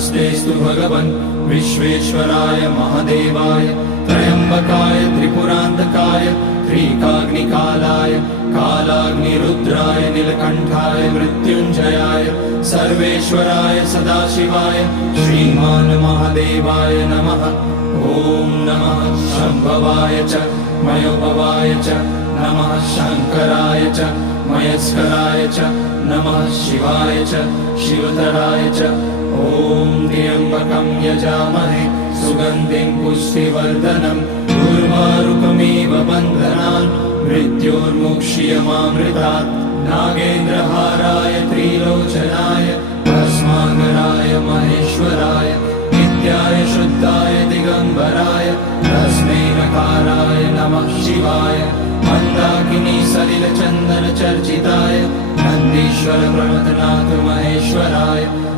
नमस्तेस्तु भगवन् विश्वेश्वराय महादेवाय त्र्यम्बकाय त्रिपुरान्तकाय त्रिकाग्निकालाय कालाग्निरुद्राय नीलकण्ठाय मृत्युञ्जयाय सर्वेश्वराय सदाशिवाय श्रीमान् महादेवाय नमः। ॐ नमः शम्भवाय च मयोभवाय च नमः शङ्कराय च मयस्कराय च नमः शिवाय च शिवतराय च। ॐ त्र्यम्बकं यजामहे सुगन्धिं पुष्टिवर्धनम् उर्वारुकमिव बन्धनान् मृत्योर्मुक्ष्यमामृतात्। नागेन्द्रहाराय त्रिलोचनाय भस्माङ्गराय महेश्वराय नित्याय शुद्धाय दिगम्बराय तस्मै नकाराय नमः शिवाय। मन्दाकिनी सलिलचन्दन चर्चिताय नन्दीश्वर प्रमथनाथ महेश्वराय